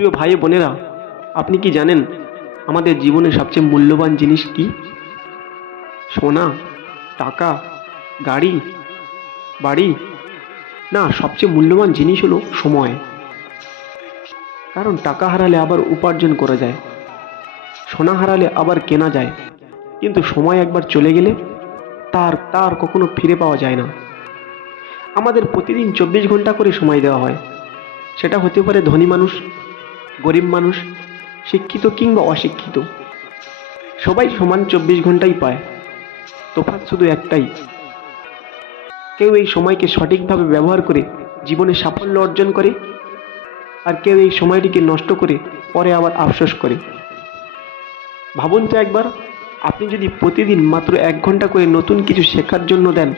প্রিয় ভাই বোনেরা, আপনি কি জানেন আমাদের জীবনের সবচেয়ে মূল্যবান জিনিস কি? সোনা, টাকা, গাড়ি, বাড়ি? না, সবচেয়ে মূল্যবান জিনিস হলো সময়। কারণ টাকা হারালে আবার উপার্জন করা যায়, সোনা হারালে আবার কেনা যায়, কিন্তু সময় একবার চলে গেলে তার তার কখনো ফিরে পাওয়া যায় না। আমাদের প্রতিদিন 24 ঘন্টা করে সময় দেওয়া হয়। সেটা হতে পারে ধনী মানুষ, গরিব মানুষ, শিক্ষিত কিংবা অশিক্ষিত, সবাই সমান 24 ঘন্টাই পায়। তফাৎ শুধু একটাই, কেউ এই সময়কে সঠিকভাবে ব্যবহার করে জীবনে সাফল্য অর্জন করে, আর কেউ এই সময়টিকে নষ্ট করে পরে আবার আফসোস করে। ভাবুন তো একবার, আপনি যদি প্রতিদিন মাত্র 1 ঘন্টা করে নতুন কিছু শেখার জন্য দেন,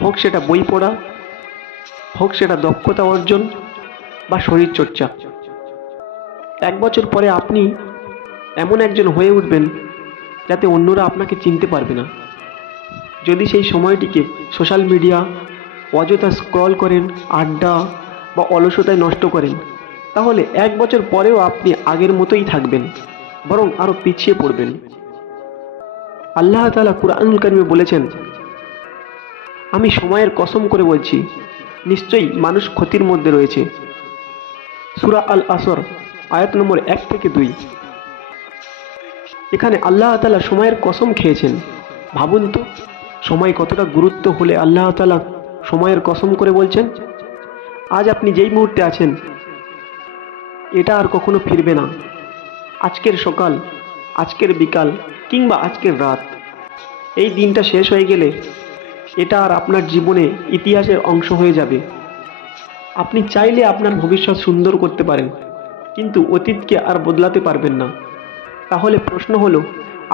হোক সেটা বই পড়া, হোক সেটা দক্ষতা অর্জন বা শরীর চর্চা, 1 বছর পরে আপনি এমন একজন হয়ে উঠবেন যাতে অন্যরা আপনাকে চিনতে পারবে না। যদি সেই সময়টিকে সোশ্যাল মিডিয়া, অযথা স্ক্রল করেন, আড্ডা বা অলসতায় নষ্ট করেন, তাহলে 1 বছর পরেও আপনি আগের মতোই থাকবেন, বরং আরো পিছিয়ে পড়বেন। আল্লাহ তাআলা কুরআনুল কারীমে বলেছেন, আমি সময়ের কসম করে বলছি, নিশ্চয়ই মানুষ ক্ষতির মধ্যে রয়েছে। সূরা আল আসর, আয়াত নম্বর 1 থেকে 2। এখানে আল্লাহ তাআলা সময়ের কসম খেয়েছেন। ভাবুন তো, সময় কতটা গুরুত্ব হলে আল্লাহ তাআলা সময়ের কসম করে বলছেন। আজ আপনি যেই মুহূর্তে আছেন, এটা আর কখনো ফিরবে না। আজকের সকাল, আজকের বিকাল কিংবা আজকের রাত, এই দিনটা শেষ হয়ে গেলে এটা আর আপনার জীবনে ইতিহাসের অংশ হয়ে যাবে। আপনি চাইলে আপনার ভবিষ্যৎ সুন্দর করতে পারেন, কিন্তু অতীতকে আর বদলাতে পারবেন না। তাহলে প্রশ্ন হলো,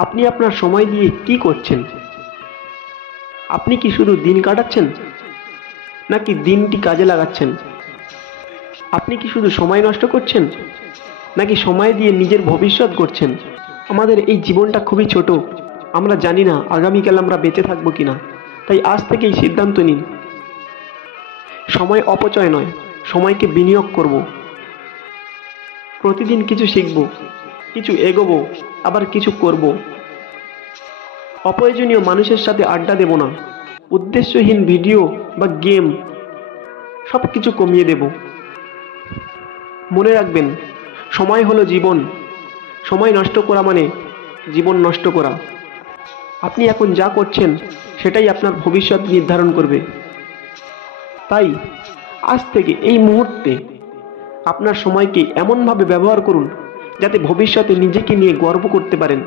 আপনি আপনার সময় দিয়ে কি করছেন? আপনি কি শুধু দিন কাটাচ্ছেন, নাকি দিনটি কাজে লাগাচ্ছেন? আপনি কি শুধু সময় নষ্ট করছেন, নাকি সময় দিয়ে নিজের ভবিষ্যৎ গড়ছেন? আমাদের এই জীবনটা খুবই ছোট, আমরা জানি না আগামীকাল আমরা বেঁচে থাকবো কিনা। তাই আজ থেকেই সিদ্ধান্ত নিন, সময় অপচয় নয়, সময়কে বিনিয়োগ করব। প্রতিদিন কিছু শিখব, কিছু এগোবো, আবার কিছু করব। অপ্রয়োজনীয় মানুষের সাথে আড্ডা দেব না, উদ্দেশ্যহীন ভিডিও বা গেম সব কিছু কমিয়ে দেব। মনে রাখবেন, সময় হলো জীবন। সময় নষ্ট করা মানে জীবন নষ্ট করা। আপনি এখন যা করছেন সেটাই আপনার ভবিষ্যৎ নির্ধারণ করবে। তাই আজ থেকে এই মুহূর্তে আপনার সময়কে এমনভাবে ব্যবহার করুন যাতে ভবিষ্যতে নিজেকে নিয়ে গর্ব করতে পারেন,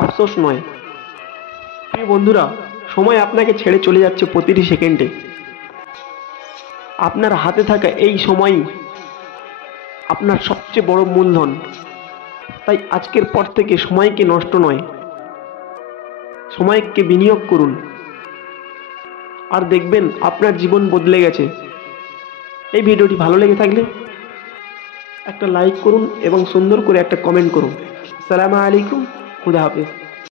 আফসোস নয়। প্রিয় বন্ধুরা, সময় আপনাকে ছেড়ে চলে যাচ্ছে প্রতিটি সেকেন্ডে। আপনার হাতে থাকা এই সময়ই আপনার সবচেয়ে বড় মূলধন। তাই আজকের পর থেকে সময়কে নষ্ট নয়, সময়কে বিনিয়োগ করুন, আর দেখবেন আপনার জীবন বদলে গেছে। এই ভিডিওটি ভালো লেগে থাকলে একটা লাইক করুন এবং সুন্দর করে একটা কমেন্ট করুন। আসসালামু আলাইকুম, খুদা হাফেজ।